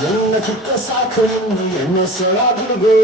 ನಿನ್ನ ಚಿಕ್ಕ ಸಾಕು ಎಣ್ಣೆ ಸೊಳಗಿಗೂ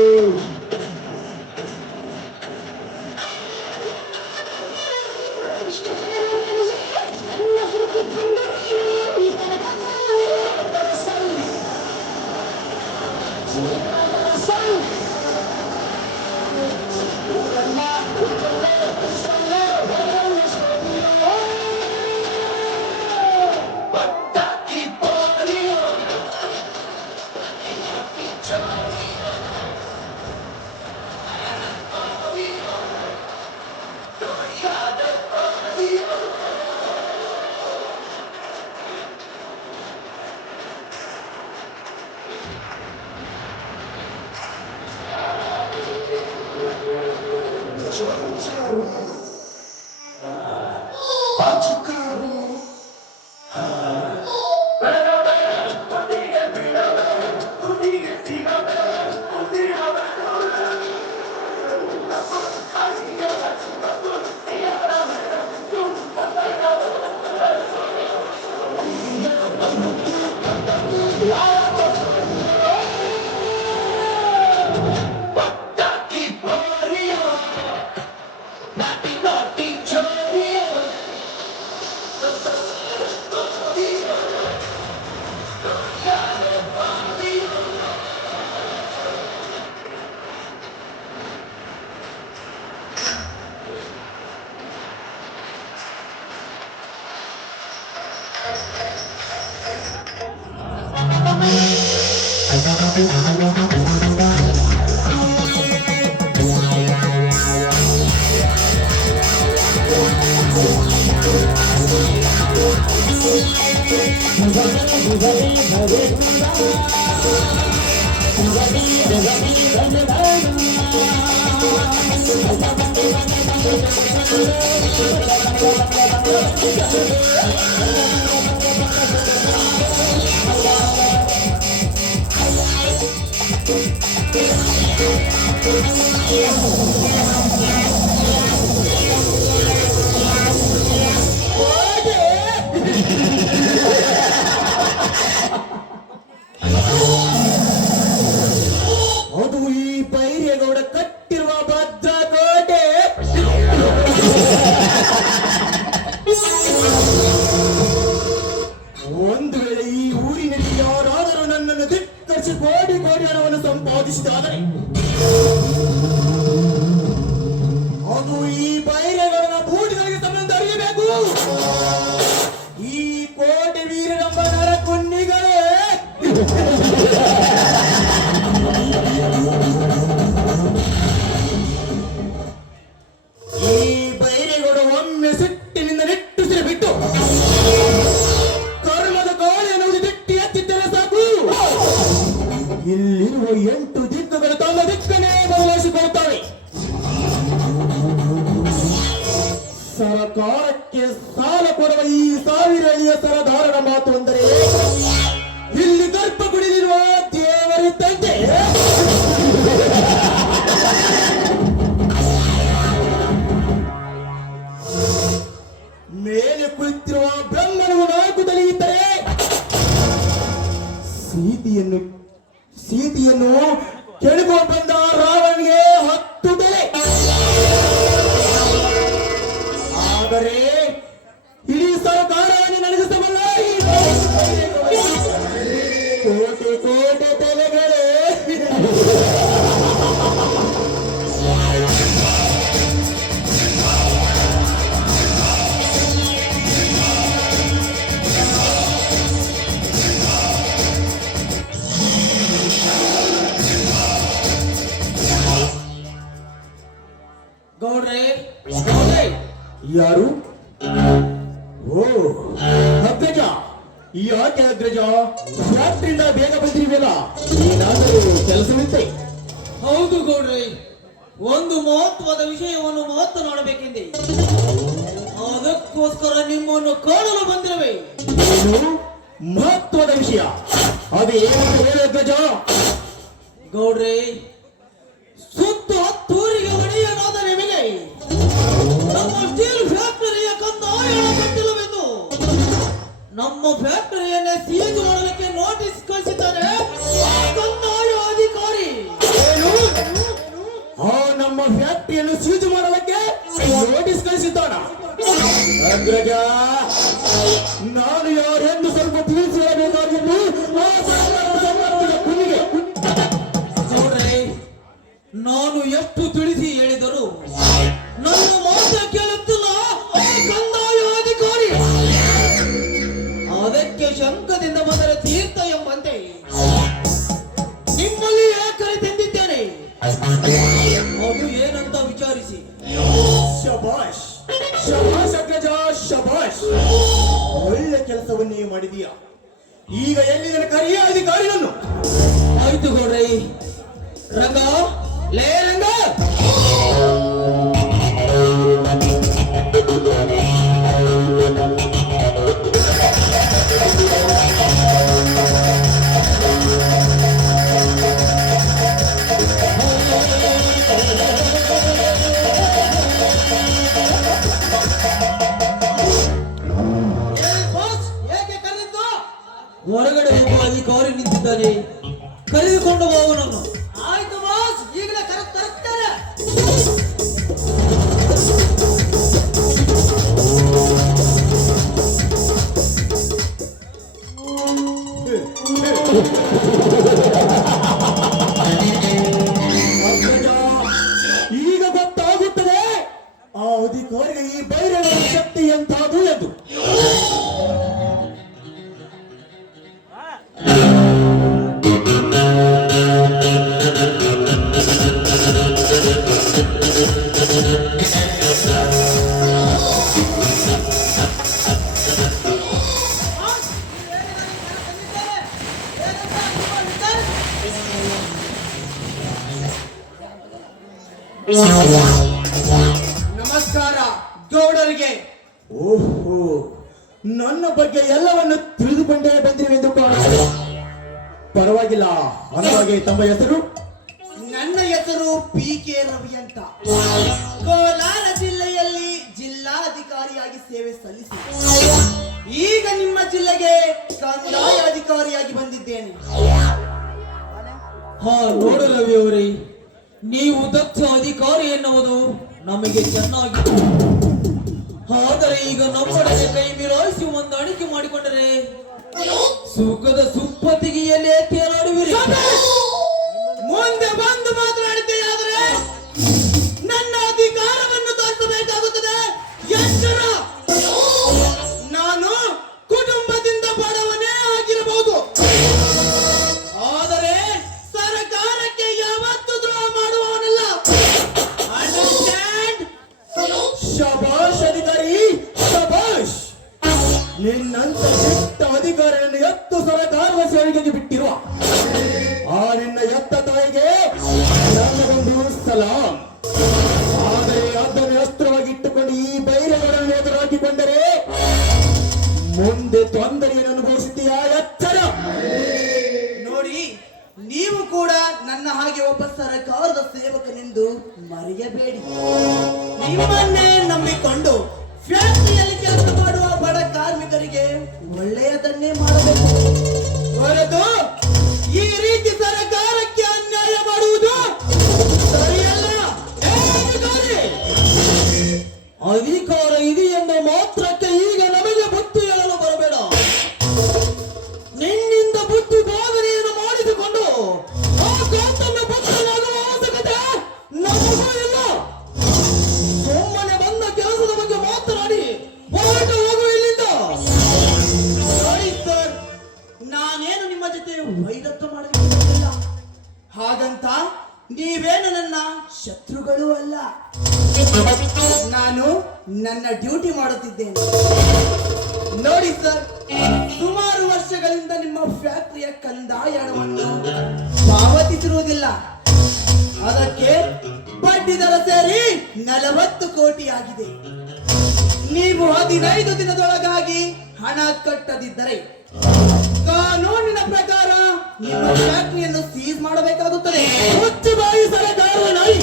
ಅದು ಈ ಬೈರೇಗೌಡ ಕಟ್ಟಿರುವ ಭದ್ರಕೋಟೆ. ಒಂದು ವೇಳೆ ಈ ಊರಿನಲ್ಲಿ ಯಾರಾದರೂ ನನ್ನನ್ನು ಧಿಕ್ಕರಿಸಿ ಕೋಟಿ ಕೋಟಿ ಹಣವನ್ನು ಸಂಪಾದಿಸಿದಾದರೆ ಅದು ಈ ಬೈರೇಗೌಡನ ಬೂಟುಗಳಿಗೆ ಸಂಬಂಧ ಅರಿಯಬೇಕು. ಈ ಕೋಟೆ ವೀರನಂಬ ನರಕುನ್ನಿಗಳೇ ಈ ಬೈರೇಗೌಡ ಒಮ್ಮೆ ಸಿಟ್ಟಿನಿಂದ ನಿಟ್ಟುಸಿರು ಬಿಟ್ಟು ಕರ್ಮದ ಕಾಳೆ ಎನ್ನುವುದು ದಿಟ್ಟಿ ಎತ್ತಿದ್ದರೆ ಸಾಕು, ಇಲ್ಲಿರುವ 8 ದಿಕ್ಕುಗಳು ತಮ್ಮ ದಿಕ್ಕನ್ನೇ ಬದಲಾಯಿಸಿಕೊಳ್ಳುತ್ತವೆ. ಸರಕಾರಕ್ಕೆ ಸಾಲ ಕೊಡುವ ಈ 1000 ಅಳಿಯ ಸರದಾರನ ಮಾತು ಅಂದರೆ ಇಲ್ಲಿ ಗರ್ಭ ಕುಡಿದಿರುವ ದೇವರಿದ್ದಂತೆ. ಮೇಲೆ ಕುಳಿತಿರುವ ಬ್ರಹ್ಮನು 4 ತಲೆ ಇದ್ದರೆ ಸೀತೆಯನ್ನು ಕೆಳಕೊಂಡು ಬಂದ ರಾವಣಿಗೆ 10 ತಲೆ. ಆದರೆ ಇಡೀ ಸರ್ಕಾರವನ್ನು ನಡೆಸಬಲ್ಲ ಕೋಟೆ ಕೋಟೆ ತಲೆಗಳೇ. ಗೌಡ್ರೆ, ಯಾರು? ಓ ಅಗ್ರಜ, ಯಾಕೆ ಅಗ್ರಜ ಫ್ಯಾಕ್ಟ್ರಿಯಿಂದ ಬೇಗ ಬಂದಿರಲಿಲ್ಲ? ಏನಾದರೂ ಕೆಲಸವಿತ್ತೆ? ಹೌದು ಗೌಡ್ರೆ, ಒಂದು ಮಹತ್ವದ ವಿಷಯವನ್ನು ಮಾತನಾಡಬೇಕೆಂದೆ, ಅದಕ್ಕೋಸ್ಕರ ನಿಮ್ಮನ್ನು ಕಾಣಲು ಬಂದಿರವೆ. ಏನು ಮಹತ್ವದ ವಿಷಯ? ಅದು ಏನು ಹೇಳಿ ಅಗ್ರಜ? ಗೌಡ್ರೆ, ಸುತ್ತು 10 ಊರಿಗೆ ಒಡೆಯನಾದ ನಿಮಗೆ ನಮ್ಮ ಸ್ಟೀಲ್ ಫ್ಯಾಕ್ಟರಿಯ ಕಂದಾಯ ಕಟ್ಟಿಲ್ಲವೆಂದು ನಮ್ಮ ಫ್ಯಾಕ್ಟರಿಯನ್ನೇ ಸೀಜ್ ಮಾಡಲಿಕ್ಕೆ ನೋಟಿಸ್ ಕಳಿಸಿದ್ದಾರೆ ಕಂದಾಯ ಅಧಿಕಾರಿ. ನಮ್ಮ ಫ್ಯಾಕ್ಟರಿಯನ್ನು ಸೀಜ್ ಮಾಡಲಿಕ್ಕೆ ನೋಟಿಸ್ ಕಳಿಸಿದ್ದಾನ? ಅಗ್ರಜ, ನಾನು ಯಾರೆಂದು ಸ್ವಲ್ಪ ತಿಳಿಸಿ ಹೇಳಬೇಕಾಗಿದ್ದು ಆ ಸರ್ಕಾರದ ಕುನಿಗೆ. ಗೌಡ್ರೆ, ನಾನು ಎಷ್ಟು ತಿಳಿಸಿ ಹೇಳಿದರು ನನ್ನ ಮಾತು ಕೇಳುತ್ತಿಲ್ಲ ಆ ಕಂದಾಯ ಅಧಿಕಾರಿ. ಅದಕ್ಕೆ ಶಂಕದಿಂದ ಬಂದರೆ ತೀರ್ಥ ಎಂಬಂತೆ ನಿಮ್ಮಲ್ಲಿ ಯಾಕರೆ ತಂದಿದ್ದೇನೆ, ಅದು ಏನಂತ ವಿಚಾರಿಸಿ. ಶಬಾಷ್ ಶಬಾಷ್ ಅಗ್ರಜ, ಶಬಾಷ್. ಒಳ್ಳೆ ಕೆಲಸವನ್ನೇ ಮಾಡಿದೀಯ. ಈಗ ಎಲ್ಲಿನ ಕರಿಯ ಅಧಿಕಾರಿ ನಾನು. ಆಯ್ತು ಗೌಡ್ರೆ. ರಂಗ, ಲೇ ರಂಗ, ಹೊರಗಡೆ ಒಬ್ಬ ಅಧಿಕಾರಿ ನಿಂತಿದ್ದಾನೆ, ಕರೆದುಕೊಂಡು ಬಾ ಅವನನ್ನು. ಆಯ್ತು ಬಾಸ್, ಈಗಲೇ ಕರೆಕ್ತಾರೆ. ಈಗ ಗೊತ್ತಾಗುತ್ತದೆ ಆ ಅಧಿಕಾರಿಗೆ ಈ ಬೈರವರ ಶಕ್ತಿ ಎಂತಾದು ಎಂದು. ನಮಸ್ಕಾರ ಗೌಡರಿಗೆ. ಓಹೋ, ನನ್ನ ಬಗ್ಗೆ ಎಲ್ಲವನ್ನು ತಿಳಿದುಕೊಂಡೇ ಬಂದಿರುವೆಂದು ಕಾಣುತ್ತದೆ. ಪರವಾಗಿಲ್ಲ. ಅಂದಹಾಗೆ ತಮ್ಮ ಹೆಸರು? ನನ್ನ ಹೆಸರು ಪಿ.ಕೆ. ರವಿ ಅಂತ. ಕೋಲಾರ ಜಿಲ್ಲೆಯಲ್ಲಿ ಜಿಲ್ಲಾಧಿಕಾರಿಯಾಗಿ ಸೇವೆ ಸಲ್ಲಿಸಿ ಈಗ ನಿಮ್ಮ ಜಿಲ್ಲೆಗೆ ಕಂದಾಯ ಅಧಿಕಾರಿಯಾಗಿ ಬಂದಿದ್ದೇನೆ. ಹಾ, ನೋಡು ರವಿ ಅವರೇ, ನೀವು ದಕ್ಷ ಅಧಿಕಾರಿ ಎನ್ನುವುದು ನಮಗೆ ಚೆನ್ನಾಗಿ, ಆದರೆ ಈಗ ನಮ್ಮೊಡನೆ ಕೈ ಮಿಲಾಯಿಸಿ ಹೊಂದಾಣಿಕೆ ಮಾಡಿಕೊಂಡರೆ ಸುಖದ ಸುಪ್ಪತ್ತಿಗೆಯಲ್ಲೇ ತೇಲಾಡುವಿರಿ. ಮುಂದೆ ಬಂದು ಮಾತನಾಡುತ್ತೆಯಾದರೆ ನನ್ನ ಅಧಿಕಾರವನ್ನು ತೋರಿಸಬೇಕಾಗುತ್ತದೆ. ಎಚ್ಚರ! ನಾನು ಕುಟುಂಬದಿಂದ ಬಡವನೇ ಆಗಿರಬಹುದು, ಆದರೆ ಸರ್ಕಾರಕ್ಕೆ ಯಾವತ್ತೂ ದ್ರೋಹ ಮಾಡುವವನಲ್ಲ. Understand? ಶಬಾಷ್ ಅಧಿಕಾರಿ, ಶಬಾಷ್. ನಿನ್ನಂತ ಕೆಟ್ಟ ಅಧಿಕಾರಿಯನ್ನು ಎತ್ತು ಸರ್ಕಾರದ ಸೇವೆಗೆ ಬಿಟ್ಟಿರುವ ಆ ನಿನ್ನ ಎತ್ತ ತಾಯಿಗೆ ನನ್ನದೊಂದು ಸಲಾಂ. ಆದರೆ ಅದನ್ನು ಅಸ್ತ್ರವಾಗಿ ಇಟ್ಟುಕೊಂಡು ಈ ಬೈರಗಳನ್ನು ಎದುರಾಕಿಕೊಂಡರೆ ಮುಂದೆ ತೊಂದರೆಯನ್ನು ಅನುಭವಿಸುತ್ತೀಯಾ? ಎಚ್ಚರ! ನೋಡಿ, ನೀವು ಕೂಡ ನನ್ನ ಹಾಗೆ ಒಬ್ಬ ಸರ್ಕಾರದ ಸೇವಕನೆಂದು ಮರೆಯಬೇಡಿ. ನಿಮ್ಮನ್ನೇ ನಂಬಿಕೊಂಡು ಫ್ಯಾಕ್ಟರಿಯಲ್ಲಿ ಕೆಲಸ ಮಾಡುವ ಬಡ ಕಾರ್ಮಿಕರಿಗೆ ಒಳ್ಳೆಯದನ್ನೇ ಮಾಡಬೇಕು ಹೊರತು ಈ ರೀತಿ ಸರ್ಕಾರಕ್ಕೆ ಅನ್ಯಾಯ ಮಾಡುವುದು ಸರಿಯಲ್ಲ. ಅಧಿಕಾರ ಇದೆಯೆಂದು ಮಾತ್ರಕ್ಕೆ ಈಗ ನಮಗೆ ಬುದ್ಧಿ ಹೇಳಲು ಬರಬೇಡ. ನಿನ್ನಿಂದ ಬುದ್ಧಿ ಬೋಧನೆಯನ್ನು ಮಾಡಿಸಿಕೊಂಡು ಆ ಗಾತನ್ನು ಪುತ್ರನಾಗುವ ಅವಶ್ಯಕತೆ ನಮಗೂ ಇಲ್ಲ. ಸುಮ್ಮನೆ ಬಂದ ಕೆಲಸದ ಬಗ್ಗೆ ಮಾತನಾಡಿ ಹೊರಟು ಹೋಗುವ ಇಲ್ಲಿಂದ. ನೋಡಿ ಸರ್, ನಾನೇನು ನಿಮ್ಮ ಜೊತೆ ವೈರತ್ವ ಮಾಡಲಿಲ್ಲ. ಹಾಗಂತ ನೀವೇನು ನನ್ನ ಶತ್ರುಗಳೂ ಅಲ್ಲ. ನಾನು ನನ್ನ ಡ್ಯೂಟಿ ಮಾಡುತ್ತಿದ್ದೇನೆ. ನೋಡಿ ಸರ್, ಸುಮಾರು ವರ್ಷಗಳಿಂದ ನಿಮ್ಮ ಫ್ಯಾಕ್ಟರಿಯ ಕಂದಾಯ ಹಣವನ್ನು ಪಾವತಿಸಿರುವುದಿಲ್ಲ. ಅದಕ್ಕೆ ಬಡ್ಡಿ ದರ ಸೇರಿ 40 ಕೋಟಿ ಆಗಿದೆ. ನೀವು 15 ದಿನದೊಳಗಾಗಿ ಹಣ ಕಟ್ಟದಿದ್ದರೆ ಕಾನೂನಿನ ಪ್ರಕಾರ ನಿಮ್ಮ ಫ್ಯಾಕ್ಟರಿಯನ್ನು ಸೀಸ್ ಮಾಡಬೇಕಾಗುತ್ತದೆ. ಮುಚ್ಚು ಬಾಯಿ ಸರ್ಕಾರದ ನಾಯಿ.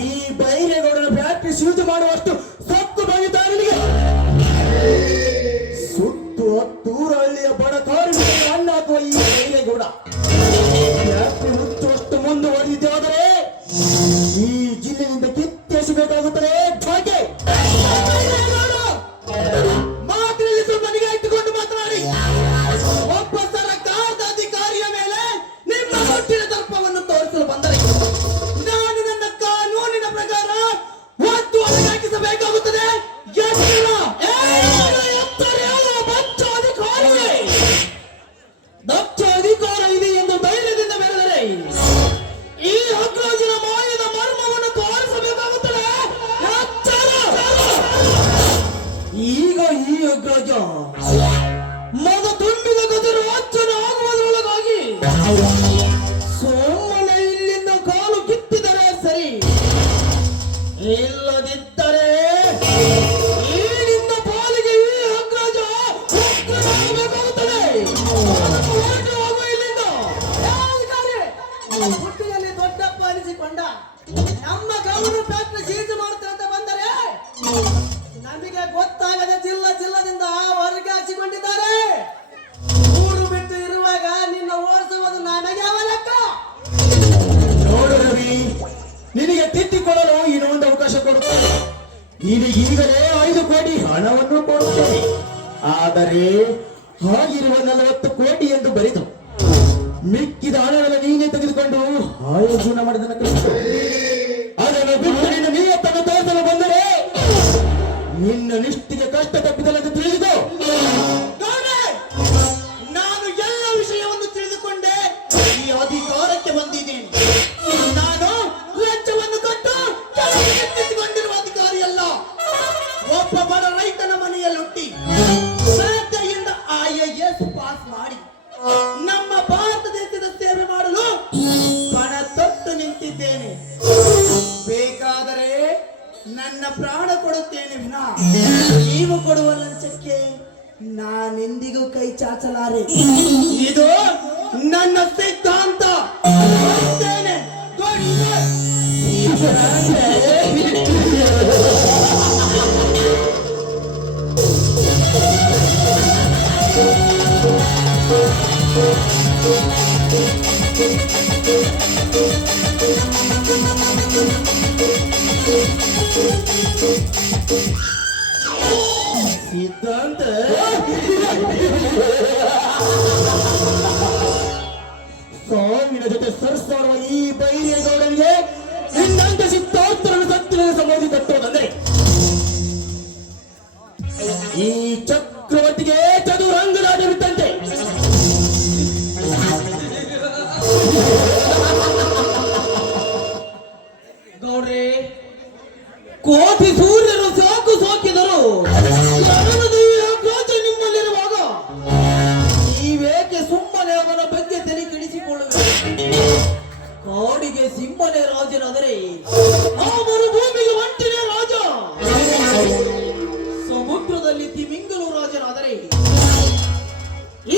ಈ ಬೈರೇಗೌಡನ ಫ್ಯಾಕ್ಟರಿ ಸೀಜ್ ಮಾಡುವಷ್ಟು ಸತ್ತು ಬಂದಿದ್ದಾರನಿಗೆ. ಸುತ್ತು ಹತ್ತೂರಹಳ್ಳಿಯ ಬಡ ಕಾರ್ಮಿಕರಿಗೆ ಅನ್ನ ಹಾಕುವ ಈ ಬೈರೇಗೌಡ ಫ್ಯಾಕ್ಟರಿ ಮುಚ್ಚುವಷ್ಟು ಮುಂದುವರೆದಿದ್ದಾದರೆ ಈ ಜಿಲ್ಲೆಯಿಂದ ಕಿತ್ತೆಸಬೇಕಾಗುತ್ತದೆ. ಹಾಗೆ ಮಾತಿನಲ್ಲಿ ಸ್ವಲ್ಪ ನಿಗಾ ಇಟ್ಟುಕೊಂಡು ಮಾತನಾಡಿ. ಒಬ್ಬ ಸರ್ಕಾರದ ಅಧಿಕಾರಿಯ ಮೇಲೆ ನಿಮ್ಮ ಹುಟ್ಟಿನ ದರ್ಪವನ್ನು ತೋರಿಸಲು ಬಂದರೆ ನಾನು ನನ್ನ ಕಾನೂನಿನ ಪ್ರಕಾರ ಒತ್ತು ಒಳಗಾಕಿಸಬೇಕಾಗುತ್ತದೆ. ಎಚ್ಚರ! ದಕ್ಷ ಅಧಿಕಾರ ಇದೆ ಎಂದು ಧೈರ್ಯದಿಂದ ಬೆಳೆದರೆ ಈ ಅಗ್ರಜಿನ ಮಾಯದ ಮರ್ಮವನ್ನು ತೋರಿಸಬೇಕಾಗುತ್ತದೆ. ಎಚ್ಚರ! ಈಗ ಈ ಅಗ್ರಜ ಮದ ತುಂಬಿದ ಗದರು ಅಚ್ಚನ ಆಗುವುದರೊಳಗಾಗಿ ಸುಮ್ಮನೆ ಇಲ್ಲಿಂದ ಕಾಲು ಕಿತ್ತಿದರೆ ಸರಿ, ಇಲ್ಲದಿದ್ದರೆ ಈಗಿಂದ ಪಾಲಿಗೆ ಈ ಅಗ್ರಜ ಉಗ್ರನಾಗಬೇಕಾಗುತ್ತದೆ. ಹೊರಟು ಹೋಗು ಇಲ್ಲಿಂದ. ಹುಟ್ಟಿನಲ್ಲಿ ದೊಡ್ಡಪ್ಪ ಅನಿಸಿಕೊಂಡ ನಮ್ಮ ಗೌರವ ಫ್ಯಾಕ್ಟರಿ ಸೀಜ್ ಮಾಡುತ್ತಂತ ಬಂದರೆ ನಮಗೆ ಗೊತ್ತಾಗದೆ ಜಿಲ್ಲದಿಂದ ಹೊರಗೆ ಹಾಕಿಕೊಂಡಿದ್ದಾರೆ. ಊರು ಬಿಟ್ಟು ಇರುವಾಗ ನಿನ್ನ ಓಡಿಸುವುದು ನನಗೆ ಯಾವ ಲೆಕ್ಕ? ನೋಡು ರವಿ, ನಿನಗೆ ತಿದ್ದಿಕೊಳ್ಳಲು ಇನ್ನೊಂದು ಅವಕಾಶ ಕೊಡುತ್ತೇನೆ. ನೀನು ಈಗಲೇ 5 ಕೋಟಿ ಹಣವನ್ನು ಕೊಡುತ್ತೇನೆ. ಆದರೆ ಹಾಗಿರುವ 40 ಕೋಟಿ ಎಂದು ಬರೆದು ಮಿಕ್ಕಿದ ಹಣವನ್ನು ನೀನೇ ತೆಗೆದುಕೊಂಡು ಆಯೋಜನೆ ಮಾಡಿದ ಕಲಿಸು. ಅದನ್ನು ಬಿಟ್ಟು ನಿನ್ನ ನಿಯತ್ತನ್ನು ತೋರಿಸಲು ಬಂದರೆ ನಿನ್ನ ನಿಷ್ಠೆಗೆ ಕಷ್ಟ ತಪ್ಪಿದಲೆಂದು ತಿಳಿದು ಗೌಡ್ರೆ, ನಾನು ಎಲ್ಲ ವಿಷಯವನ್ನು ತಿಳಿದುಕೊಂಡೆ ಈ ಅಧಿಕಾರಕ್ಕೆ ಬಂದಿದ್ದೇನೆ. ನಾನು ಲಂಚವನ್ನು ಕೊಟ್ಟು ಕೆಳಗಿಳಿಸಿಕೊಂಡಿರುವ ಅಧಿಕಾರಿ ಅಲ್ಲ. ಒಬ್ಬ ಬಡ ರೈತನ ಮನೆಯಲ್ಲಿ ಹುಟ್ಟಿ ಶ್ರದ್ಧೆಯಿಂದ IAS ಪಾಸ್ ಮಾಡಿ ನಮ್ಮ ಭಾರತ ದೇಶದ ಸೇವೆ ಮಾಡಲು ಪಣ ತೊಟ್ಟು ನಿಂತಿದ್ದೇನೆ. ನನ್ನ ಪ್ರಾಣ ಕೊಡುತ್ತೇನೆ ವಿನಾ ನೀವು ಕೊಡುವ ಲಂಚಕ್ಕೆ ನಾನೆಂದಿಗೂ ಕೈ ಚಾಚಲಾರೆ. ಇದು ನನ್ನ ಸಿದ್ಧಾಂತ. ಕೊಡುತ್ತೇನೆ. ಸಿದ್ಧಾಂತ ಸಾವಿನ ಜೊತೆ ಸರಸಾಡುವ ಈ ಬೈರೇಗೌಡನಿಗೆ ನಿನ್ನಂತ ಸಿದ್ಧಾರ್ಥರನ್ನು ಸತ್ತಿನ ಸಮಾಧಿ ಕಟ್ಟೋದಂದ್ರೆ ಈ ಚಕ್ರವರ್ತಿಗೆ ಚದುರಂಗರಾಜ ಬಿಟ್ಟಂತೆ. ಗೌಡ್ರೆ, ಕೋಟಿ ಸೂರ್ಯರು ಸಾಕು ಸಾಕಿದರು ಆಕಾಶ ನಿಮ್ಮಲ್ಲಿರುವಾಗ ನೀವೇಕೆ ಸುಮ್ಮನೆ ಅವನ ಬಗ್ಗೆ ತಲೆ ಕೆಡಿಸಿಕೊಳ್ಳುವೆ? ಕಾಡಿಗೆ ಸಿಂಹನೇ ರಾಜನಾದರೆ ಆ ಮರುಭೂಮಿಗೆ ಒಂಟಿನೇ ರಾಜ, ಸಮುದ್ರದಲ್ಲಿ ತಿಮಿಂಗಲು ರಾಜನಾದರೆ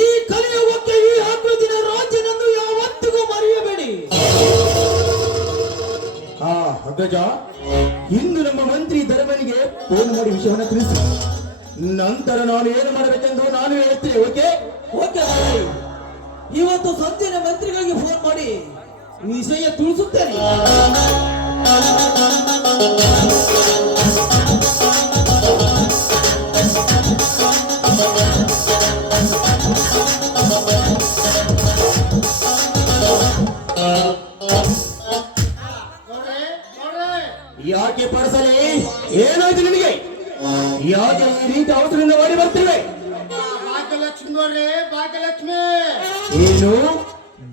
ಈ ಕಲಿಯುಗಕ್ಕೆ ಈ ಆಕೃತಿನ ರಾಜ್ಯನನ್ನು ಯಾವತ್ತಿಗೂ ಮರೆಯಬೇಡಿ. ಅಗ್ರಜ, ಇಂದು ನಮ್ಮ ಮಂತ್ರಿ ಧರ್ಮನಿಗೆ ಫೋನ್ ಮಾಡಿ ವಿಷಯವನ್ನು ತಿಳಿಸಿ, ನಂತರ ನಾನು ಏನು ಮಾಡಬೇಕೆಂದು ನಾನು ಹೇಳ್ತೇನೆ. Okay okay bye. ಇವತ್ತು ಸಂಜೆನೆ ಮಂತ್ರಿಗಳಿಗೆ ಫೋನ್ ಮಾಡಿ ವಿಷಯ ತಿಳಿಸುತ್ತೇನೆ. ಯಾಕೆ ಪರಸಲಿ, ಏನಾಯ್ತು ನಿನಗೆ? ಯಾಕೆ ಈ ರೀತಿ ಅವಸರದಿಂದ ಮಾಡಿ ಬರ್ತಿವೆ? ಭಾಗ್ಯಲಕ್ಷ್ಮಿ ಏನು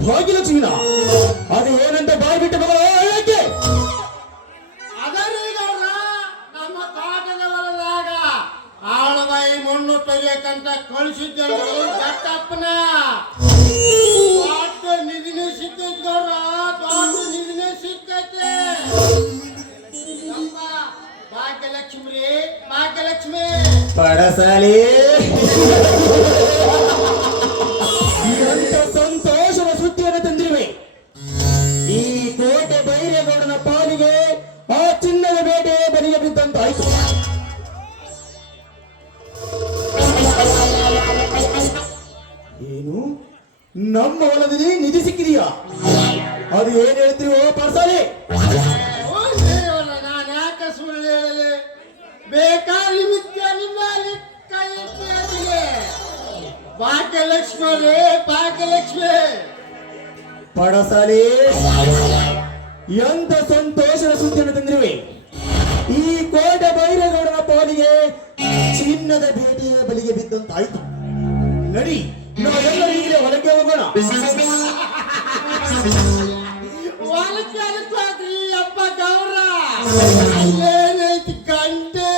ಭಾಗ್ಯಲಕ್ಷ್ಮಿನ? ಅದು ಏನಂತ ಬಾಯಿ ಬಿಟ್ಟು ಮಗಳ ಯಾಕೆ? ನಮ್ಮ ತೋಟದ ಹೊಲದಾಗ ಆಳವಾಯಿ ಮಣ್ಣು ತೆಗಿಯಕಂತ ಕಳಿಸಿದ್ದರು ಬೆಟ್ಟಪ್ಪನ. ದೊಡ್ಡ ನಿಧಿನೇ ಸಿಕ್ಕೈತಿ ಗೌಡ್ರ, ದೊಡ್ಡ ನಿಧಿನೇ ಸಿಕ್ಕೈತಿ. ನಮ್ಮ ಭಾಗ್ಯಲಕ್ಷ್ಮಿ ರೀ, ಭಾಗ್ಯಲಕ್ಷ್ಮಿ ಪರಸಲಿ, ಎಂತ ಸಂತೋಷದ ಸುದ್ದಿಯನ್ನು ತಂದಿರುವೆ. ಈ ಕೋಟೆ ಬೈರೇಗೌಡನ ಪಾಲಿಗೆ ಆ ಚಿನ್ನದ ಬೇಟೆ ಬಲಿಗೆ ಬಿದ್ದಂತಾಯ್ತು. ಏನು ನಮ್ಮ ಹೊಲದಲ್ಲಿ ನಿಧಿ ಸಿಕ್ಕಿದೆಯಾ? ಅದು ಏನ್ ಹೇಳ್ತೀವೋ ಪರಸಲಿ? ನಾನು ಯಾಕೆ ಸುಳ್ಳು ಹೇಳಲಿ? ಬೇಕಾದ್ರೆ ನಿಮಿತ್ತ ನಿಮ್ಮ ಕೈ ಎತ್ತಿದೆ. ಭಾಗ್ಯಲಕ್ಷ್ಮಿ ರೀ, ಭಾಗ್ಯಲಕ್ಷ್ಮಿ ಪಡಸಲಿ, ಎಂತ ಸಂತೋಷದ ಸುದ್ದಿಯನ್ನು ತಂದಿರುವೆ. ಈ ಕೋಟೆ ಬೈರೇಗೌಡನ ಪಾಲಿಗೆ ಚಿನ್ನದ ಬೇಟೆಯ ಬಲಿಗೆ ಬಿದ್ದಂತಾಯ್ತು. ನಡಿ, ನಾವೆಲ್ಲರೂ ಈಗಲೇ ಹೊರಗೆ ಹೋಗೋಣ. ಹೊಲಕ್ಕೆ ಅನ್ಕೋದ್ರಿ ಅಪ್ಪ ಗೌರ, ಏನೈತಿ ಗಂಟೆ?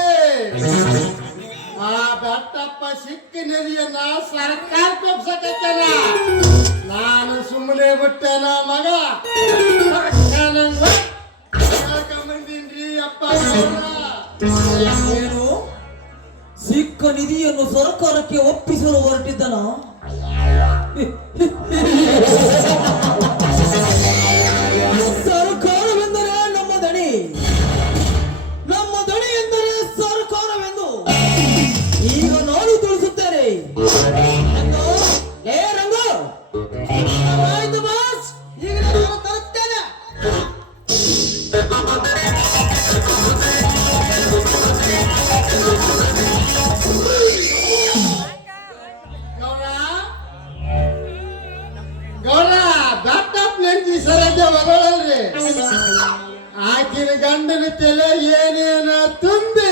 ಆ ಬೆಟ್ಟಪ್ಪ ಸಿಕ್ಕ ನದಿಯನ್ನ ಸರ್ಕಾರ ತಪ್ಸಕತ್ತನ. ನಾನು ಸುಮ್ಮನೆ ಬಿಟ್ಟೆನ ಮಗ. ಬಂದೀನ್ರಿ ಅಪ್ಪ ಗೌರ. ಏನು ಸಿಕ್ಕ ನಿಧಿಯನ್ನು ಸರ್ಕಾರಕ್ಕೆ ಒಪ್ಪಿಸಲು ಹೊರಟಿದ್ದನ? ಸರ್ಕಾರವೆಂದರೆ ನಮ್ಮ ದಣಿ, ನಮ್ಮ ದಣಿ ಎಂದರೆ ಸರ್ಕಾರವೆಂದು ಈಗ ನಾನು ತಿಳಿಸುತ್ತೇನೆ. ರಂಗು, ಏ ರಂಗು, ಆಯ್ತು ಬಾಸ್, ಈಗ ನಾನು ತರುತ್ತೇನೆ. ಗೌರ, ಗೌರ, ಬೆಟ್ಟಪ್ಪ ನೆಂಟಿ ಸರಜ ಮಗಳಲ್ರಿ. ಆಕಿನ ಗಂಡನ ತಲೆ ಏನೇನ ತುಂಬಿ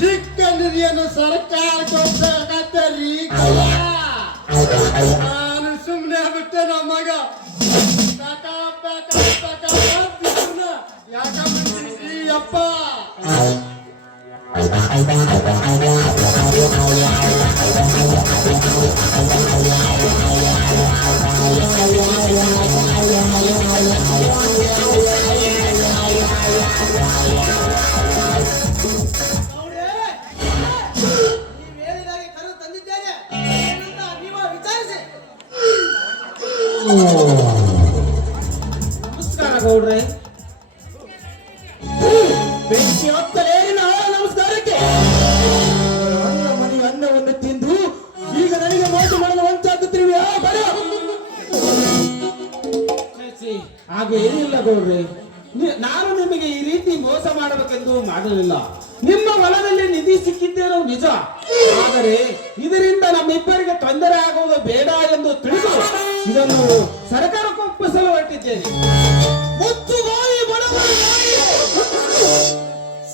ಸಿಕ್ಕ ನಿಧಿಯನ್ನು ಸರ್ಕಾರಕ್ಕೆ ಒಪ್ಸಕತ್ತರಿ. ನಾನು ಸುಮ್ಮನೆ ಬಿಟ್ಟೆ ನಮ್ಮ ಮಗ. ಯಾಕ ಬಂದ್ರಿ ಅಪ್ಪ? ಈ ಹತ್ತಲೇರಿನ ನಮಸ್ಕಾರಕ್ಕೆ ನನ್ನ ಮನೆಯ ಅನ್ನವನ್ನು ತಿಂದು ಈಗ ನನಗೆ ಮೋಸ ಮಾಡಲು ವಂಚಾಗುತ್ತೀವಿ. ಹಾಗೆ ಏನಿಲ್ಲ ಗೌಡ್ರೆ, ನಾನು ನಿಮಗೆ ಈ ರೀತಿ ಮೋಸ ಮಾಡಬೇಕೆಂದು ಮಾಡಲಿಲ್ಲ. ನಿಮ್ಮ ಹೊಲದಲ್ಲಿ ನಿಧಿ ಸಿಕ್ಕಿದ್ದೇನೋ ನಿಜ, ಆದರೆ ಇದರಿಂದ ನಮ್ಮಿಬ್ಬರಿಗೆ ತೊಂದರೆ ಆಗುವುದು ಬೇಡ ಎಂದು ತಿಳಿದು ಇದನ್ನು ಸರ್ಕಾರಕ್ಕೆ ಒಪ್ಪಿಸಲು ಹೊರಟಿದ್ದೇನೆ. ಮುತ್ತು ಬಾಯಿ ಬಡವರ ಬಾಯಿ.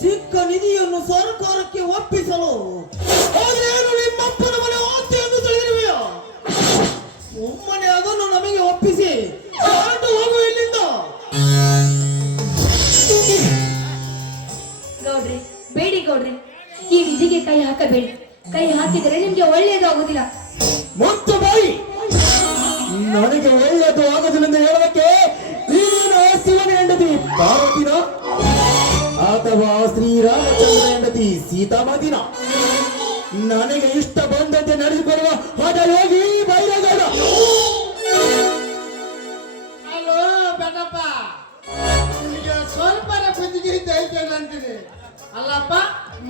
ಸಿಕ್ಕ ನಿಧಿಯನ್ನು ಸರ್ಕಾರಕ್ಕೆ ಒಪ್ಪಿಸಲು ಅದೇನು ನಿಮ್ಮಪ್ಪನ ಮನೆ ಆಸ್ತಿ ಎಂದು ತಿಳಿದಿರುವೆಯ? ಸುಮ್ಮನೆ ಅದನ್ನು ನಮಗೆ ಒಪ್ಪಿಸಿ ಹೊರಟು ಹೋಗು ಇಲ್ಲಿಂದ. ಗೌಡ್ರೆ, ಬೇಡಿ ಗೌಡ್ರೆ, ಈ ವಿಧಿಗೆ ಕೈ ಹಾಕಬೇಡಿ. ಕೈ ಹಾಕಿದರೆ ನಿಮ್ಗೆ ಒಳ್ಳೆಯದಾಗುವುದಿಲ್ಲ. ಮುತ್ತು ಬಾಯಿ, ನನಗೆ ಒಳ್ಳೆಯದು ಆಗೋದಿല്ലെಂದು ಹೇಳೋದಕ್ಕೆ ನೀನು ಶಿವನ ಹೆಂಡತಿ ಪಾರ್ವತಿನ ಅಥವಾ ಶ್ರೀರಾಮಚಂದ್ರ ಹೆಂಡತಿ ಸೀತಾಮಾತಿನ? ನನಗೆ ಇಷ್ಟ ಬಂದಂತೆ ನಡೆಸಿಕೊಡುವ ಯೋಗಿ ಬೈರಗೌಡ. ಹಲೋ ಬೆಟ್ಟಪ್ಪ, ನಿನಗೆ ಸ್ವಲ್ಪ ಬುದ್ಧಿಗೆ ಐತೆ ಅಂತೀನಿ. ಅಲ್ಲಪ್ಪ,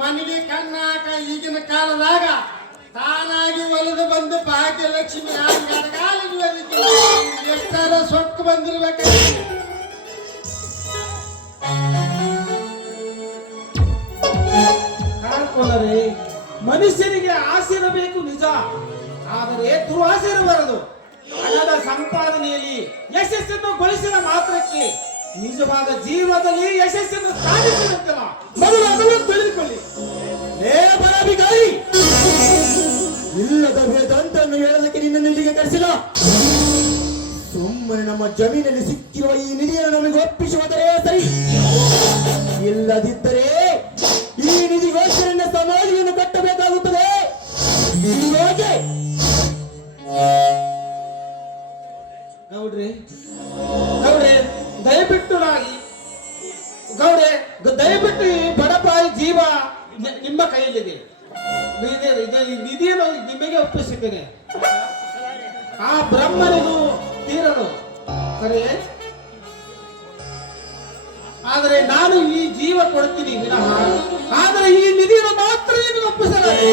ಮನೆಗೆ ಕಣ್ಣಾಕ ಈಗಿನ ಕಾಲದಾಗ ತಾನಾಗಿ ಒಲಿದು ಬಂದು ಭಾಗ್ಯಲಕ್ಷ್ಮಿ ಎಷ್ಟಾರ ಸೊಕ್ಕು ಬಂದಿರ್ಬೇಕು. ಕಾರ್ಕೊಳರೆ, ಮನುಷ್ಯನಿಗೆ ಆಸೆ ಇರಬೇಕು ನಿಜ, ಆದರೆ ದುರಾಸೆ ಇರಬಾರದು. ಹಣದ ಸಂಪಾದನೆಯಲ್ಲಿ ಯಶಸ್ಸನ್ನು ಗಳಿಸಿದ ಮಾತ್ರಕ್ಕೆ ನಿಜವಾದ ಜೀವನದಲ್ಲಿ ಯಶಸ್ಸನ್ನು ಸಾಧಿಸಿದಂತಿಲ್ಲ. ಮೊದಲು ಅದನ್ನು ತಿಳಿದುಕೊಳ್ಳಿ. ಇಲ್ಲದ ವೇದಾಂತನ್ನು ಹೇಳೋದಕ್ಕೆ ನಿನ್ನನ್ನು ಇಲ್ಲಿಗೆ ಕರೆಸಿಲ್ಲ. ಸುಮ್ಮನೆ ನಮ್ಮ ಜಮೀನಲ್ಲಿ ಸಿಕ್ಕಿರುವ ಈ ನಿಧಿಯನ್ನು ನಮಗೆ ಒಪ್ಪಿಸುವುದರೆ ಸರಿ. ಇಲ್ಲದಿದ್ದರೆ ಈ ನಿಧಿಗೋಸ್ಕರ ಸಮಾಧಿಯನ್ನು ಕಟ್ಟಬೇಕಾಗುತ್ತದೆ. ಹೇಗೆ? ಗೌಡ್ರೆ, ಗೌಡ್ರೆ, ದಯವಿಟ್ಟು ಗೌಡ್ರೆ, ದಯವಿಟ್ಟು ಈ ಬಡಪಾಯಿ ಜೀವ ನಿಮ್ಮ ಕೈಯಲ್ಲಿದೆ. ನಿಧಿಯನ್ನು ನಿಮಗೆ ಒಪ್ಪಿಸುತ್ತೇನೆ. ಆ ಬ್ರಹ್ಮನಿಗೂ ತೀರದು ಸರಿ, ಆದರೆ ನಾನು ಈ ಜೀವ ಕೊಡ್ತೀನಿ ವಿನಃ, ಆದರೆ ಈ ನಿಧಿಯನ್ನು ಮಾತ್ರ ನಿಮಗೆ ಒಪ್ಪಿಸಲಾರೆ.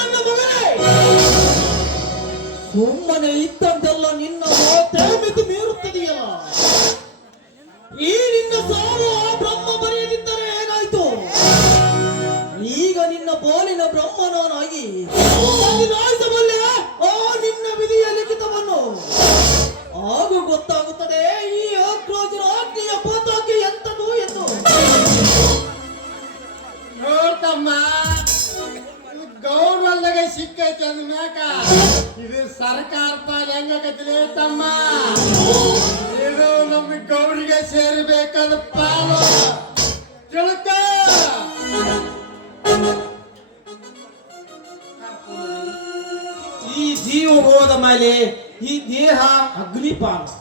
ನನ್ನ ಮಗನೇ, ಸುಮ್ಮನೆ ಇತ್ತಂತೆಲ್ಲ ನಿನ್ನ ಮಾತೇ ಮಿತಿ ಮೀರುತ್ತದೆಯಲ್ಲ. ಈ ನಿನ್ನ ಸಾವು ಆ ಬ್ರಹ್ಮ ಬರೆಯದಿದ್ದರೆ ಹೇಗಾಯ್ತು? ಈಗ ನಿನ್ನ ಪಾಲಿನ ಬ್ರಹ್ಮನಾಗಿ ಬದಲಾಯಿಸಬಲ್ಲೆ ಆ ನಿನ್ನ ವಿಧಿಯ ಲಿಖಿತವನ್ನು. ಹಾಗೂ ಗೊತ್ತಾಗುತ್ತದೆ ಈ ಆಕ್ರೋಶನ ಆಜ್ಞೆಯ ಪೋತಾಕಿ ಎಂತದು ಎಂದು. ನೋಡ್ತಮ್ಮ, ಗೌರವಲ್ದಾಗ ಸಿಕ್ಕೈತೆ ಅಂದ ಮ್ಯಾಕ ಇದು ಸರ್ಕಾರ ಪಾಲ್ ಹೆಂಗಕತ್ತಿಲೆ ತಮ್ಮ. ಇದು ನಮ್ಮ ಗೌರಿಗೆ ಸೇರ್ಬೇಕಾದ ಪಾಲು ತಿಳ್ಕ. ಈ ಜೀವ ಹೋದ ಮೇಲೆ ಈ ದೇಹ ಅಗ್ನಿ ಪಾಲು,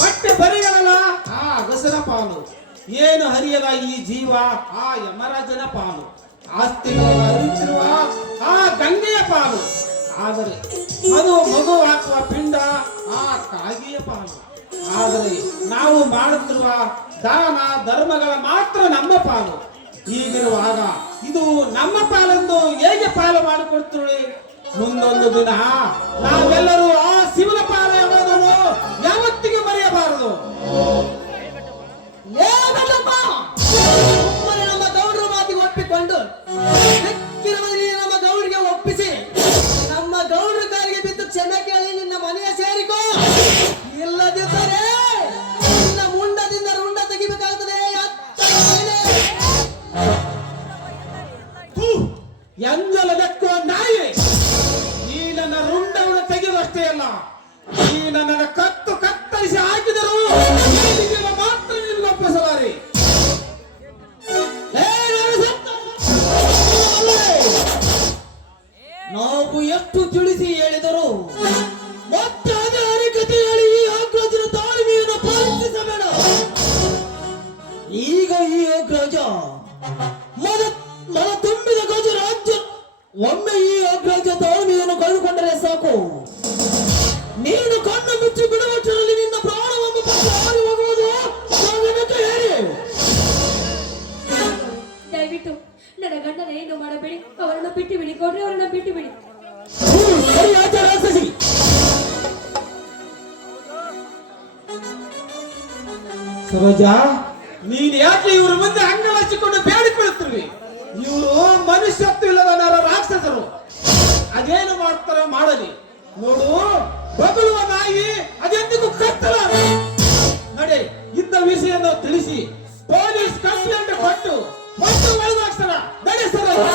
ಬಟ್ಟೆ ಬರಿಗಳಲ್ಲ ಆ ಅಗಸರ ಪಾಲು, ಏನು ಹರಿಯದ ಈ ಜೀವ ಆ ಯಮರಾಜನ ಪಾಲು, ಆಸ್ತಿಗಳು ಹರಿಯುತ್ತಿರುವ ಆ ಗಂಗೆಯ ಪಾಲು, ಆದರೆ ಅದು ಮಗು ಹಾಕುವ ಪಿಂಡ ಆ ಕಾಗಿಯ ಪಾಲು. ಆದರೆ ನಾವು ಮಾಡುತ್ತಿರುವ ದಾನ ಧರ್ಮಗಳ ಮಾತ್ರ ನಮ್ಮ ಪಾಲು. ಹೀಗಿರುವಾಗ ಇದು ನಮ್ಮ ಪಾಲೆಂದು ಹೇಗೆ ಪಾಲು ಮಾಡಿಕೊಡ್ತೀವಿ? ಮುಂದೊಂದು ದಿನ ನಾವೆಲ್ಲರೂ ಆ ಶಿವನ ಪಾಲ ಎಂಬುದನ್ನು ಯಾವತ್ತಿಗೂ ಮರೆಯಬಾರದು. ಸುಮ್ಮನೆ ನಮ್ಮ ಗೌಡರ ಮಾತಿಗೆ ಒಪ್ಪಿಕೊಂಡು ಸಿಕ್ಕಿನ ಮನೆಗೆ ನಮ್ಮ ಗೌಡರಿಗೆ ಒಪ್ಪಿಸಿ ನಮ್ಮ ಗೌಡರ ಕಾಲಿಗೆ ಬಿದ್ದು ಕ್ಷಮೆ ಕೇಳಿ ನಿನ್ನ ಮನೆಯ ಸೇರಿಕೋ. ಇಲ್ಲದಿದ್ದರೆ ನಿನ್ನ ಮುಂಡದಿಂದ ರುಂಡ ತೆಗಿಬೇಕಾಗುತ್ತದೆ. ಎಂಜಲದಕ್ಕೂ ನಾಯಿ, ಈ ನನ್ನ ರುಂಡವನ್ನು ತೆಗೆಯುವಷ್ಟೇ ಅಲ್ಲ, ಈ ನನ್ನ ಕತ್ತು ಕತ್ತರಿಸಿ ಹಾಕಿದರು ಮಾತ್ರ ನಿಮಗೆ ಒಪ್ಪಿಸಲಾರೆ. ನಾವು ಎಷ್ಟು ತಿಳಿಸಿ ಹೇಳಿದರು ಮತ್ತೆ ಅದೇ ಹರಿಕತೆ ಹೇಳಿ ಈ ಅಗ್ರಜನ ತಾಳ್ಮೆಯನ್ನು ಪಾಲಿಸಬೇಡ. ಈಗ ಈ ಅಗ್ರಜ ಮನ ತುಂಬಿದ ಗಜ ರಾಜ್ಯ ಒಮ್ಮೆ ಈ ಅಗ್ರಜ ತಾಳ್ಮೆಯನ್ನು ಕಳೆದುಕೊಂಡರೆ ಸಾಕು. ನೀನು ಕಣ್ಣು ಮುಚ್ಚಿ ಬಿಡುವಷ್ಟರಲ್ಲಿ ನಿನ್ನ ಪ್ರಾಣವನ್ನು ಪಟ್ಟು ಹಾರಿ ಹೋಗುವುದು ಹೇಳಿ. ದಯವಿಟ್ಟು ನನ್ನ ಗಂಡನ ಏನು ಮಾಡಬೇಡಿ, ಅವರನ್ನು ಬಿಟ್ಟು ಬಿಡಿ ಗೌಡ್ರೆ, ಅವರನ್ನ ಬಿಟ್ಟು ಬಿಡಿ. ಸರಿ ಆಚಾರ ರಾಕ್ಷಸಿ. ಸರೋಜಾ, ನೀನ್ ಯಾಕೆ ಇವ್ರ ಮುಂದೆ ಅಂಗಳ ಹಚ್ಚಿಕೊಂಡು ಬೇಡಿಕೊಳ್ಳುತ್ತಿರುವಿ? ಇವರು ಮನುಷ್ಯತ್ವ ಇಲ್ಲದ ರಾಕ್ಷಸರು. ಅದೇನು ಮಾಡ್ತಾರ ಮಾಡಲಿ. ನೋಡು, ಬಗಲುವ ನಾಯಿ ಅದೆಂದಿಗೂ ಕತ್ತಲ. ನಡೆ, ಇದ್ದ ವಿಷಯವನ್ನು ತಿಳಿಸಿ ಪೊಲೀಸ್ ಕಂಪ್ಲೇಂಟ್ ಕೊಟ್ಟು ಮತ್ತು ಒಳಗಾಗ್ತಾರ. ನಡೆ ಸರೋಜಾ.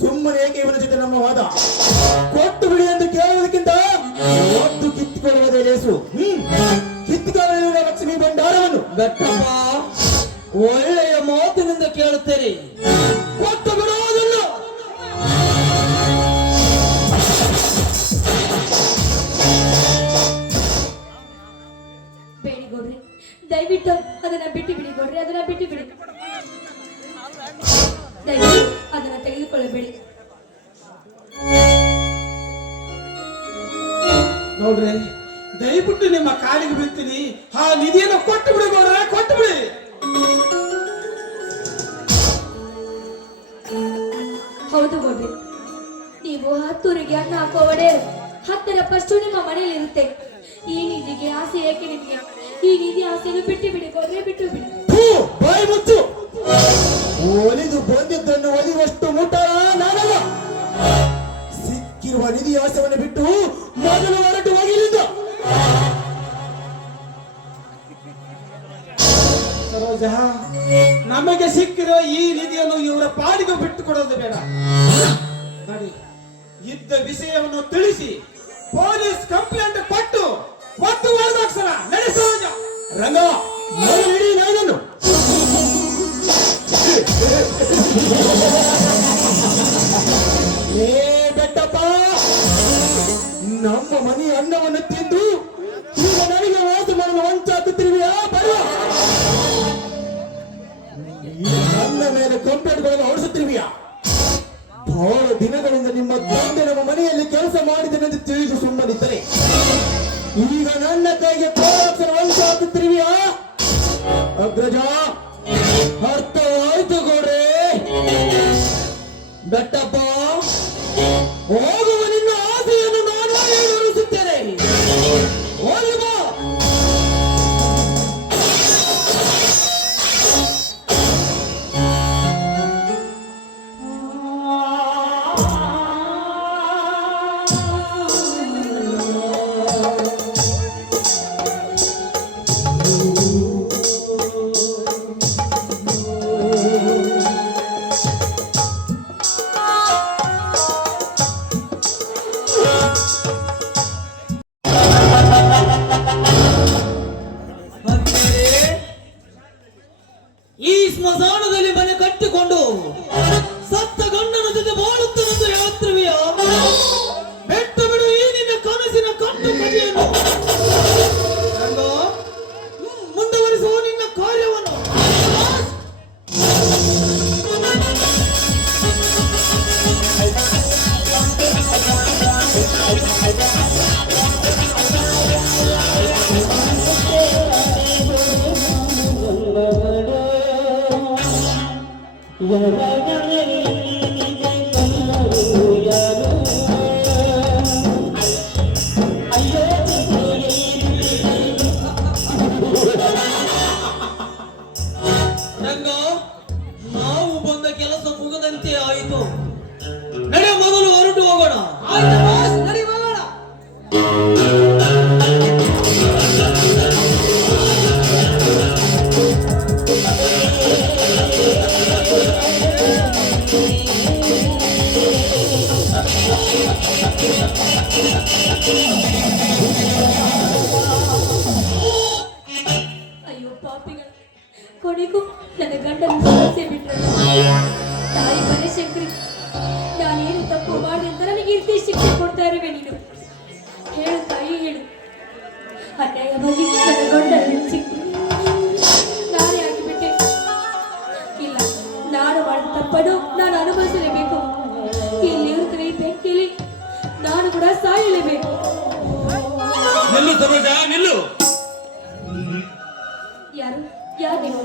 ಸುಮ್ಮನೆ ಏಕೆ ಇವನ ಜೊತೆ ನಮ್ಮ ವಾದ? ಕೊಟ್ಟು ಬಿಡಿ ಎಂದು ಕೇಳುವುದಕ್ಕಿಂತ ಒತ್ತು ಕಿತ್ತುಕೊಳ್ಳುವುದೇ ಲೇಸು. ಕಿತ್ತುಕೊಳ್ಳುವ ಲಕ್ಷ್ಮಿ ಭಂಡಾರವನ್ನು ಬೆಟ್ಟಪ್ಪ, ಒಳ್ಳೆಯ ಮಾತಿನಿಂದ ಕೇಳುತ್ತೇನೆ, ಕೊಟ್ಟು ಬಿಡುವುದಿಲ್ಲ. ಬೇಡಿ ಗೌಡ್ರೆ, ದಯವಿಟ್ಟು ಅದನ್ನ ಬಿಟ್ಟು ಬಿಡಿ ಗೌಡ್ರೆ, ಅದನ್ನ ಬಿಟ್ಟು ಬಿಡಿ. ದಯವಿಟ್ಟು ಅದನ್ನ ತೆಗೆದುಕೊಳ್ಳಬೇಡಿ. ನೋಡ್ರಿ, ದಯವಿಟ್ಟು ನಿಮ್ಮ ಕಾಲಿಗೆ ಬೀಳ್ತೀನಿ. ಆ ನಿಧಿಯನ್ನು ಕೊಟ್ಟು ಬಿಡಿ ಗೌಡ್ರೆ, ಕೊಟ್ಟು ಬಿಡಿ. ಹೌದು ಗೌಡ್ರೆ, ನೀವು 10ರಿಗೆ ಅನ್ನ ಹಾಕುವ ಒಡೆಯರು. 10ರ ಫಸ್ಟು ನಿಮ್ಮ ಮನೆಯಲ್ಲಿ ಇರುತ್ತೆ. ಈ ನಿಧಿಗೆ ಆಸೆ ಏಕೆ ನಿಮಗೆ? ಈ ನಿಧಿ ಆಸೆಯನ್ನು ಬಿಟ್ಟು ಬಿಡಿ ಗೌಡ್ರೆ, ಬಿಟ್ಟು ಬಿಡಿ. ಬಾಯಿ ಮುಚ್ಚು. ಒಲಿದು ಬಂದಿದ್ದನ್ನು ಒಲಿಯುವಷ್ಟು ಮುಟ್ಟಾಳ ನಾನಲ್ಲ. ಸಿಕ್ಕಿರುವ ನಿಧಿ ಆಸೆಯನ್ನು ಬಿಟ್ಟು ಮೊದಲು ಹೊರಟು ಹೋಗಿಲಿಂದ. ಸರೋಜಾ, ನಮಗೆ ಸಿಕ್ಕಿರೋ ಈ ನಿಧಿಯನ್ನು ಇವರ ಪಾಡಿಗೆ ಬಿಟ್ಟು ಕೊಡೋದು ಬೇಡ. ನೋಡಿ, ಇದ್ದ ವಿಷಯವನ್ನು ತಿಳಿಸಿ ಪೊಲೀಸ್ ಕಂಪ್ಲೇಂಟ್ ಕೊಟ್ಟು ಒತ್ತು ಒಳಗಾಗ್ಸರ. ನಡೆ ಸರೋಜಾ. ರಂಗ, ಮೊದಲು ಹಿಡಿ ನಾನನ್ನು. ಏ ಬೆಟ್ಟಪ್ಪ, ನಮ್ಮ ಮನೆ ಅನ್ನವನ್ನು ತಿಂದು ಈಗ ನನಗೆ ವಾಸ ಮಾಡಲು ವಂಚಾಕುತ್ತಿರುವೆಯಾ? ಬರುವ ನನ್ನ ಮೇಲೆ ಕಂಪ್ಲೇಂಟ್ಗಳನ್ನು ಹೊರಡಿಸುತ್ತಿರುವೆಯಾ? ಬಹಳ ದಿನಗಳಿಂದ ನಿಮ್ಮ ತಂದೆ ನಮ್ಮ ಮನೆಯಲ್ಲಿ ಕೆಲಸ ಮಾಡಿದನೆಂದು ತಿಳಿದು ಸುಮ್ಮನಿದ್ದರೆ ಈಗ ನನ್ನ ಕೈಗೆ ಕೋರಾಕ್ಷರ ವಂಚಾಕುತ್ತಿರುವೆಯಾ? ಅಗ್ರಜ, ಅರ್ಥವಾಯ್ತು ಗೌಡ್ರೆ. ಬೆಟ್ಟಪ್ಪ, ಹೋಗುವ ನಿನ್ನ ಆಸೆಯನ್ನು ನಾನು ಈಡೇರಿಸುತ್ತೇನೆ. ಹೋಗಿ ಬಾ. ಈ ಸ್ಮಶಾನದಲ್ಲಿ ಮನೆ ಕಟ್ಟಿಕೊಂಡು ಸತ್ತ ಗಂಡನ ಜೊತೆ ಬಾಳುತ್ತನೆಂದು ಹೇಳುತ್ತಿರುವೆಯೋ? ಬೆಟ್ಟು ಬಿಡು ಈ ನಿನ್ನ ಕನಸಿನ ಕಟ್ಟು ಕಥೆಯನ್ನು. ರಂಗೋ, ಮುಂದುವರಿಸುವ ನಿನ್ನ ಕಾರ್ಯವನ್ನು. ರಂಗ, ನಾವು ಬಂದ ಕೆಲಸ ಮುಗದಂತೆ ಆಯಿತು. ನಡೆ, ಮೊದಲು ಹೊರಟು ಹೋಗೋಣ. ಆಯ್ತು ಬಾಸ್, ನಡಿ ಹೋಗೋಣ. ಅಯ್ಯೋ ಪಾಪಿಗಳು, ಕೊನೆಗೂ ನನ್ನ ಗಂಡನ ಸಮಸ್ಯೆ ಬಿಟ್ಟರು. ತಾಯಿ ಬನಶಂಕರಿ, ನಾನೇನು ತಪ್ಪು ಮಾಡಿದೆ ಅಂತ ನನಗೆ ಇರ್ತಿ ಶಿಕ್ಷೆ ಕೊಡ್ತಾ ಇರುವೆ ನೀನು? ಹೇಳು ತಾಯಿ, ಹೇಳು. ಅನ್ಯಾಯವಾಗಿ ನನ್ನ ಗಂಡನ ಸಿಕ್ಕಿ ನಾನೇ ಆಗಿಬಿಟ್ಟೆ. ಇಲ್ಲ, ನಾನು ಮಾಡಿದ ತಪ್ಪನ್ನು ನಾನು ಅನುಭವಿಸಲೇಬೇಕು. ಇಲ್ಲಿ ಇರುತ್ತದೆ ಈ ಬೆಂಕಿಲಿ ನಾನು ಕೂಡ ಸಾಯಲೇಬೇಕು. ನಿಲ್ಲು ಸರೋಜಾ, ನಿಲ್ಲು. ಯಾರು ಯಾರು ನೀವು?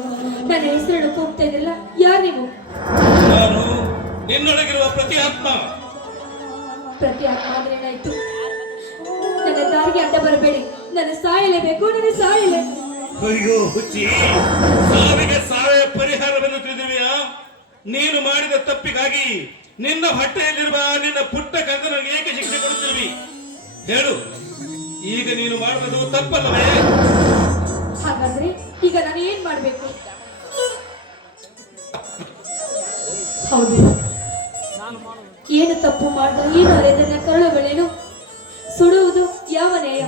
ನನ್ನ ಹೆಸರನ್ನು ಕೂಗ್ತಾ ಇದ್ರಲ್ಲ, ಯಾರು ನೀವು? ನಾನು ನಿನ್ನೊಳಗಿರುವ ಪ್ರತಿ ಆತ್ಮ. ಪ್ರತಿ ಆತ್ಮ ಆದ್ರೆ ಏನಾಯ್ತು? ನನ್ನ ದಾರಿಗೆ ಅಡ್ಡ ಬರಬೇಡಿ. ನನ್ನ ಸಾಯಲೇಬೇಕು, ನನ್ನ ಸಾಯಲೇ. ಅಯ್ಯೋ ಹುಚ್ಚಿ, ಸಾವಿಗೆ ಸಾವೇ ಪರಿಹಾರವೆಂದು ತಿಳಿದಿವೆಯಾ? ನೀನು ಮಾಡಿದ ತಪ್ಪಿಗಾಗಿ ನಿನ್ನ ಹೊಟ್ಟೆಯಲ್ಲಿರುವ ನಿನ್ನ ಪುಟ್ಟ ಕಂದನಿಗೆ ಏಕೆ ಶಿಕ್ಷೆ ಕೊಡುತ್ತಿರುವಿ? ಹೇಳು, ಈಗ ನೀನು ಮಾಡುವುದು ತಪ್ಪಲ್ಲವೇ? ಹಾಗಾದ್ರೆ ಈಗ ನಾನು ಏನ್ ಮಾಡ್ಬೇಕು? ಹೌದು, ಏನು ತಪ್ಪು ಮಾಡಿದ ಏನು ಅರೆದನ್ನ ಕರುಳುಗಳೇನು ಸುಡುವುದು ಯಾವ ನ್ಯಾಯ?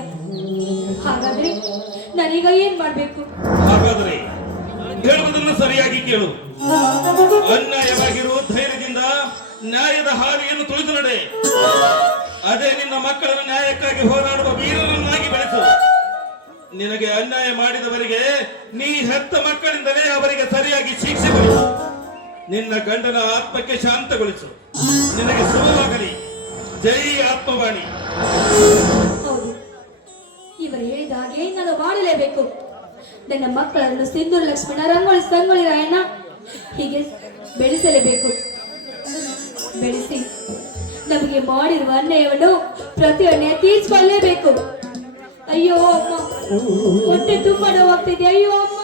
ಹಾಗಾದ್ರೆ ನಾನೀಗ ಏನ್ ಮಾಡ್ಬೇಕು? ಹಾಗಾದರೆ ಹೇಳುವುದನ್ನು ಸರಿಯಾಗಿ ಕೇಳು. ಅನ್ಯಾಯವಾಗಿರುವ ಧೈರ್ಯದಿಂದ ನ್ಯಾಯದ ಹಾದಿಯನ್ನು ತುಳಿದು ನಡೆ. ಅದೇ ನಿನ್ನ ಮಕ್ಕಳನ್ನು ನ್ಯಾಯಕ್ಕಾಗಿ ಹೋರಾಡುವ ವೀರರನ್ನಾಗಿ ಬೆಳೆಸು. ನಿನಗೆ ಅನ್ಯಾಯ ಮಾಡಿದವರಿಗೆ ನೀ ಹೆತ್ತ ಮಕ್ಕಳಿಂದಲೇ ಅವರಿಗೆ ಸರಿಯಾಗಿ ಶಿಕ್ಷೆ ಕೊಡಿಸು. ನಿನ್ನ ಗಂಡನ ಆತ್ಮಕ್ಕೆ ಶಾಂತಗೊಳಿಸು. ನಿನಗೆ ಶುಭವಾಗಲಿ. ಜೈ ಆತ್ಮವಾಣಿ. ಹೌದು, ಇವರು ಹೇಳಿದ ಹಾಗೆ ನಾನು ಮಾಡಲೇಬೇಕು. ನನ್ನ ಮಕ್ಕಳನ್ನು ಸಿಂಧೂರ ಲಕ್ಷ್ಮಣ, ರಂಗೋಳಿ ಸಂಗೊಳ್ಳಿ ರಾಯಣ್ಣ ಹೀಗೆ ಬೆಳೆಸಲೇಬೇಕು. ಬೆಳೆಸಿ ನಮಗೆ ಮಾಡಿರುವ ಅನ್ಯಾಯವನ್ನು ಪ್ರತಿ ಅನ್ಯಾಯ ತೀರ್ಸ್ಕೊಳ್ಳಲೇಬೇಕು. ಅಯ್ಯೋ ಅಮ್ಮ, ಹೊಟ್ಟೆ ತುಂಬಾ ನೋವಾಗ್ತಿದೆ. ಅಯ್ಯೋ ಅಮ್ಮ.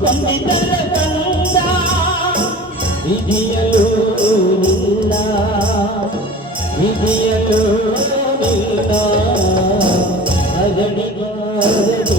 ಕೊಂಡಿದ್ದರ ಕಂದ ವಿಧಿಯಲು ನಿಲ್ಲ, ವಿಧಿಯಲು ನಿಲ್ಲ, ಅಗಣಿಗಾರದು